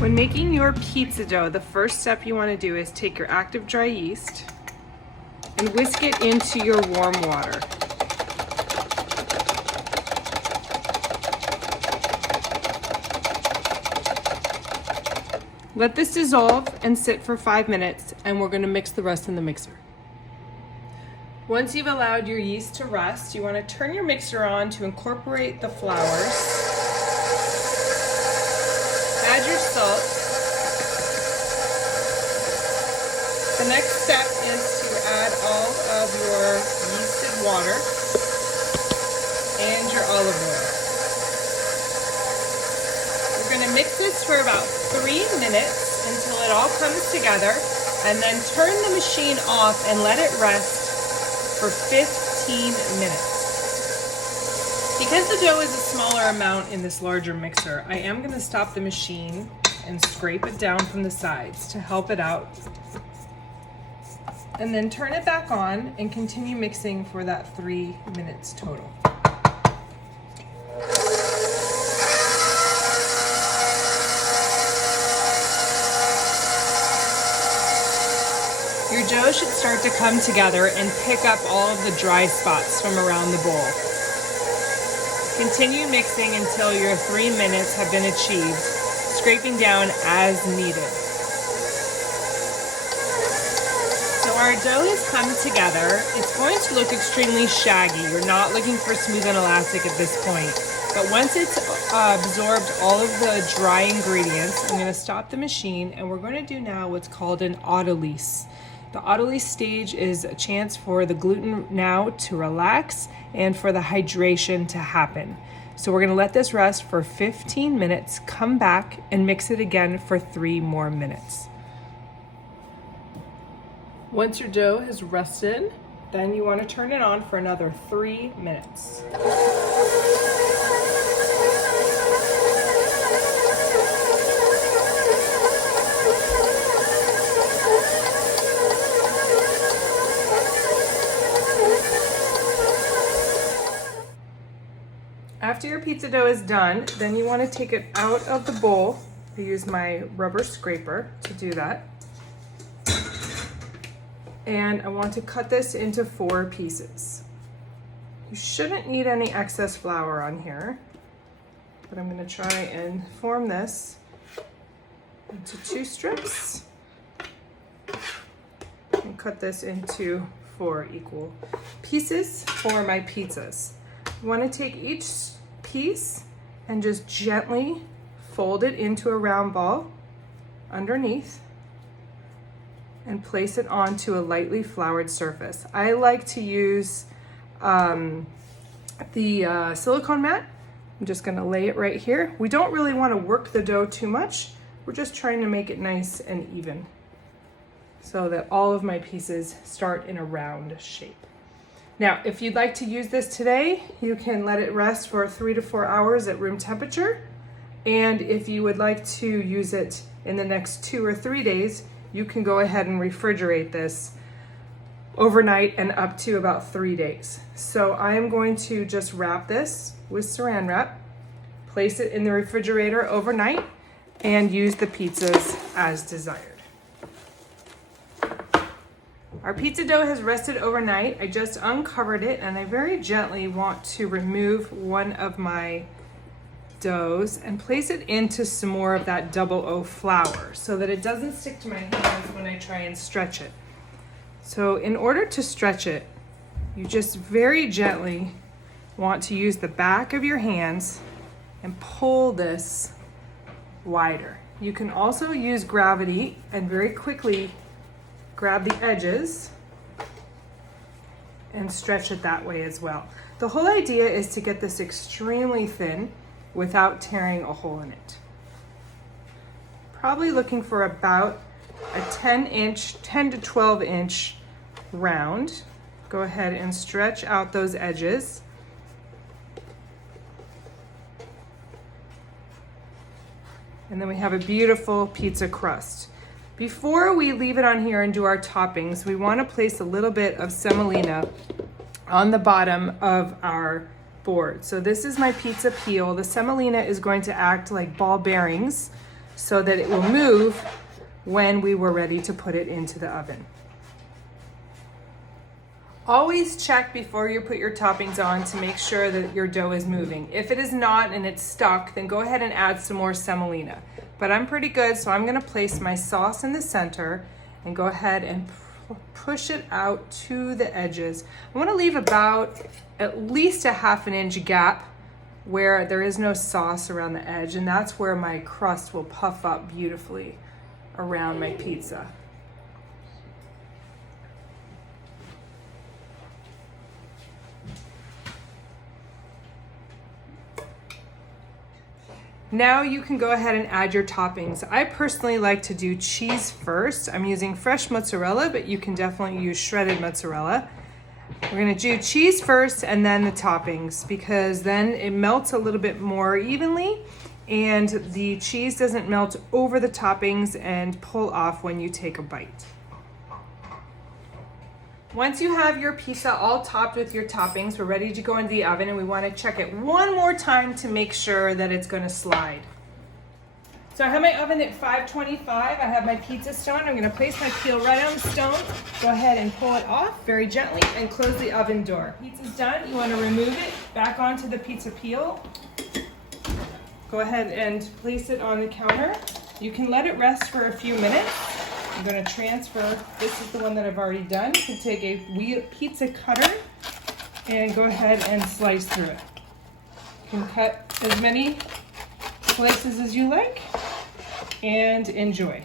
When making your pizza dough, the first step you want to do is take your active dry yeast and whisk it into your warm water. Let this dissolve and sit for 5 minutes, and we're going to mix the rest in the mixer. Once you've allowed your yeast to rest, you want to turn your mixer on to incorporate the flours. Add your salt. The next step is to add all of your yeasted water and your olive oil. We're going to mix this for about 3 minutes until it all comes together, and then turn the machine off and let it rest for 15 minutes. Because the dough is a smaller amount in this larger mixer, I am going to stop the machine and scrape it down from the sides to help it out. And then turn it back on and continue mixing for that 3 minutes total. Your dough should start to come together and pick up all of the dry spots from around the bowl. Continue mixing until your 3 minutes have been achieved, scraping down as needed. So our dough has come together. It's going to look extremely shaggy. You're not looking for smooth and elastic at this point. But once it's absorbed all of the dry ingredients, I'm going to stop the machine, and we're going to do now what's called an autolyse. The autolyse stage is a chance for the gluten now to relax and for the hydration to happen. So we're going to let this rest for 15 minutes, come back and mix it again for 3 more minutes. Once your dough has rested, then you want to turn it on for another 3 minutes. After your pizza dough is done, then you want to take it out of the bowl. I use my rubber scraper to do that. And I want to cut this into 4 pieces. You shouldn't need any excess flour on here, but I'm going to try and form this into 2 strips and cut this into 4 equal pieces for my pizzas. You want to take each piece and just gently fold it into a round ball underneath and place it onto a lightly floured surface. I like to use the silicone mat. I'm just going to lay it right here. We don't really want to work the dough too much. We're just trying to make it nice and even so that all of my pieces start in a round shape. Now, if you'd like to use this today, you can let it rest for 3 to 4 hours at room temperature. And if you would like to use it in the next 2 or 3 days, you can go ahead and refrigerate this overnight and up to about 3 days. So I am going to just wrap this with saran wrap, place it in the refrigerator overnight, and use the pizzas as desired. Our pizza dough has rested overnight. I just uncovered it, and I very gently want to remove one of my doughs and place it into some more of that double O flour so that it doesn't stick to my hands when I try and stretch it. So in order to stretch it, you just very gently want to use the back of your hands and pull this wider. You can also use gravity and very quickly grab the edges and stretch it that way as well. The whole idea is to get this extremely thin without tearing a hole in it. Probably looking for about a 10 to 12 inch round. Go ahead and stretch out those edges. And then we have a beautiful pizza crust. Before we leave it on here and do our toppings, we want to place a little bit of semolina on the bottom of our board. So this is my pizza peel. The semolina is going to act like ball bearings so that it will move when we were ready to put it into the oven. Always check before you put your toppings on to make sure that your dough is moving. If it is not and it's stuck, then go ahead and add some more semolina. But I'm pretty good, so I'm gonna place my sauce in the center and go ahead and push it out to the edges. I wanna leave about at least a ½ inch gap where there is no sauce around the edge, and that's where my crust will puff up beautifully around my pizza. Now you can go ahead and add your toppings. I personally like to do cheese first. I'm using fresh mozzarella, but you can definitely use shredded mozzarella. We're gonna do cheese first and then the toppings, because then it melts a little bit more evenly and the cheese doesn't melt over the toppings and pull off when you take a bite. Once you have your pizza all topped with your toppings, we're ready to go into the oven, and we want to check it one more time to make sure that it's going to slide. So I have my oven at 525. I have my pizza stone. I'm going to place my peel right on the stone. Go ahead and pull it off very gently and close the oven door. Pizza's done. You want to remove it back onto the pizza peel. Go ahead and place it on the counter. You can let it rest for a few minutes. I'm going to transfer, this is the one that I've already done. You can take a pizza cutter and go ahead and slice through it. You can cut as many slices as you like and enjoy.